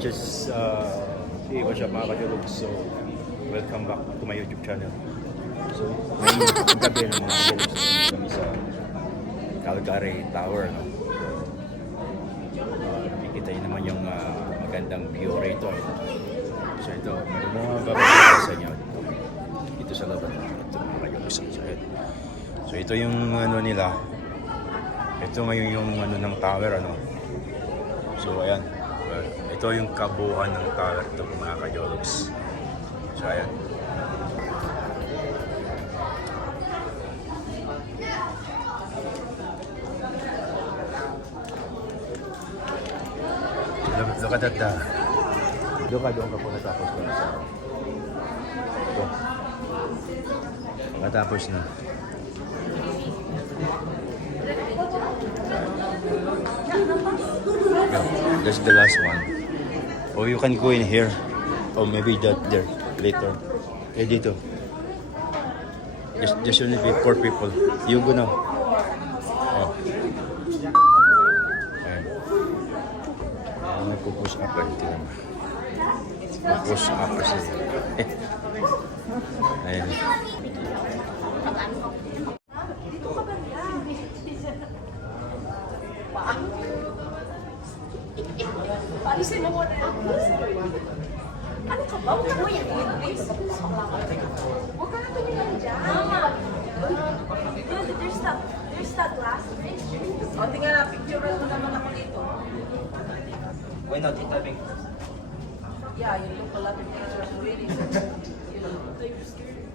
which is Iwa siya mga kajulog. So, welcome back to my YouTube channel. So, ngayong gabi ng mga kajulog kami sa Calgary Tower. No? Nakikita yun naman yung magandang view rito. So, ito, mga babagay sa inyo. Dito sa laban. Ito mga kajulog sa side. So, ito yung ano nila. Ito ngayon yung ano ng tower. Ano? So, ayan. Ito yung kabuuan ng tower ito mga kajologs. So ayan. Look at that. Doon ka po natapos ko na sa ito. Natapos na. That's the last one. Or you can go in here. Or maybe that there later. Eh dito. Just only 4 people. You go now. Oh. Ayan. Ayan, nagpo-push up pa dito. Push up kasi. Ayan. Palisin mo muna. Ano ka ba? Huwag ka mo yan, please. Huwag ka na tumingin dyan. There's that glass bridge. O, tingnan na, picture mo naman ako dito. Why not tapping? Yeah, you look a lot of pictures already. You know, you're scared.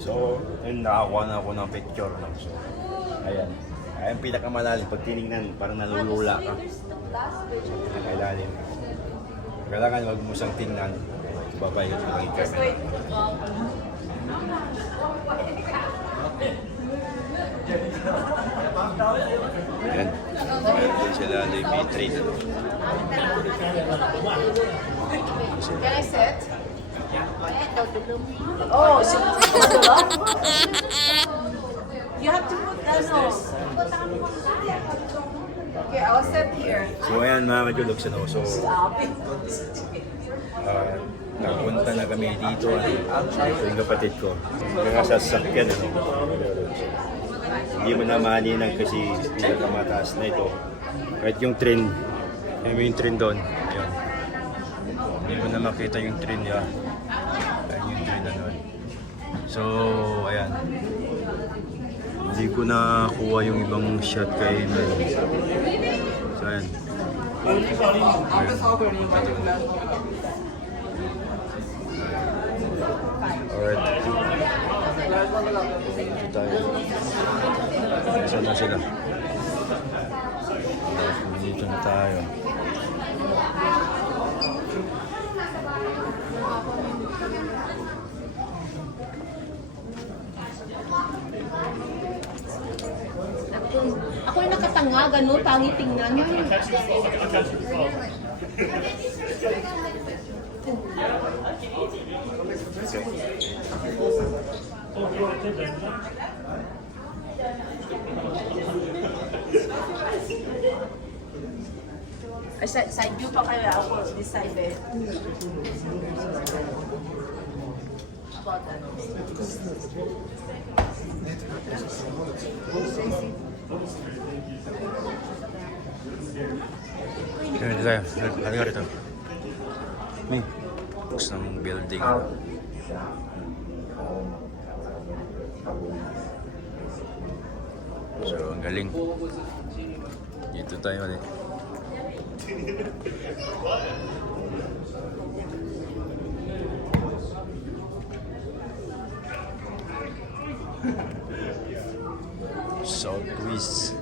So, yun, nakakuha na ako ng picture. No? So, ayan. Ayan pinakamalalim. Pag tinignan, parang nalulula ka. There's the glass bridge. Nakailalim. Kailangan wag mo siyang tingnan. Babay yung mga Just camera. wait. Ayan. Ayan sila B3. Can I sit? Oh, sit. You have to put that nose. Okay, I'll sit here. So ayan mga kajulog sa no. So Stop it. napunta na kami dito. So yung kapatid ko. Nakasasakyan. Ano? Hindi mo na maaninag kasi pinakamataas na ito. Kahit yung train. Yung train doon. Ayun. Hindi mo na makita yung train niya. Ayun yung train na doon. So ayan. Hindi ko na kuha yung ibang shot kay Mel. So ayan. Alright. Dito tayo. Saan na sila? Dito na tayo. Ako yung nakatanga, gano'n, pangit tingnan. Ay, side view pa kayo, ako this side eh. About that. Dito tayo. Halika rito. May books ng building. So, ang galing. Dito tayo ulit. Southwest.